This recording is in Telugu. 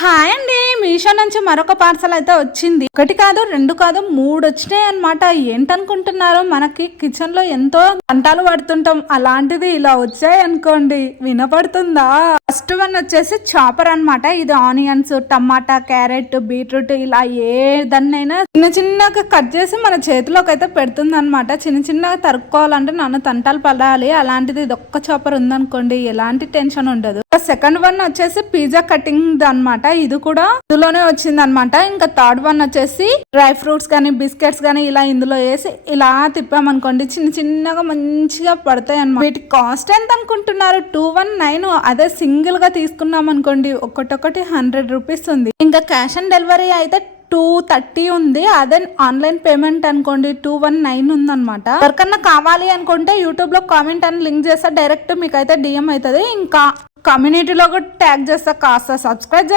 హాయ్ అండి, మీషో నుంచి మరొక పార్సల్ అయితే వచ్చింది. ఒకటి కాదు, రెండు కాదు, 3 వచ్చినాయి అనమాట. ఏంటనుకుంటున్నారు, మనకి కిచెన్ లో ఎంతో వంటలు పడుతుంటాం, అలాంటిది ఇలా వచ్చాయి అనుకోండి. వినపడుతుందా? ఫస్ట్ వన్ వచ్చేసి చాపర్ అనమాట. ఇది ఆనియన్స్, టమాటా, క్యారెట్, బీట్రూట్ ఇలా ఏదన్నైనా చిన్న చిన్నగా కట్ చేసి మన చేతిలోకి అయితే పెడుతుంది అనమాట. చిన్న చిన్నగా తరుక్కోవాలంటే నన్ను తంటాలు పడాలి. అలాంటిది ఇది ఒక్క చాపర్ ఉందనుకోండి, ఎలాంటి టెన్షన్ ఉండదు. సెకండ్ వన్ వచ్చేసి పిజ్జా కటింగ్ అనమాట. ఇది కూడా ఇందులోనే వచ్చింది అనమాట. ఇంకా థర్డ్ వన్ వచ్చేసి డ్రై ఫ్రూట్స్ కానీ బిస్కెట్స్ కానీ ఇలా ఇందులో వేసి ఇలా తిప్పామనుకోండి, చిన్న చిన్నగా మంచిగా పడతాయి అనమాట. వీటి కాస్ట్ ఎంత అనుకుంటున్నారు? 219. అదే సింగిల్ గా తీసుకున్నాం అనుకోండి, ఒక్కొక్కటి 100 రూపీస్ ఉంది. ఇంకా క్యాష్ ఆన్ డెలివరీ అయితే 230 ఉంది. అదే ఆన్లైన్ పేమెంట్ అనుకోండి 219 ఉంది అనమాట. ఎవరికన్నా కావాలి అనుకుంటే యూట్యూబ్ లో కామెంట్ అని లింక్ చేస్తే డైరెక్ట్ మీకు అయితే డిఎం అవుతుంది. ఇంకా కమ్యూనిటీలో కూడా ట్యాగ్ చేస్తా, కాస్త సబ్స్క్రైబ్ చేస్తా.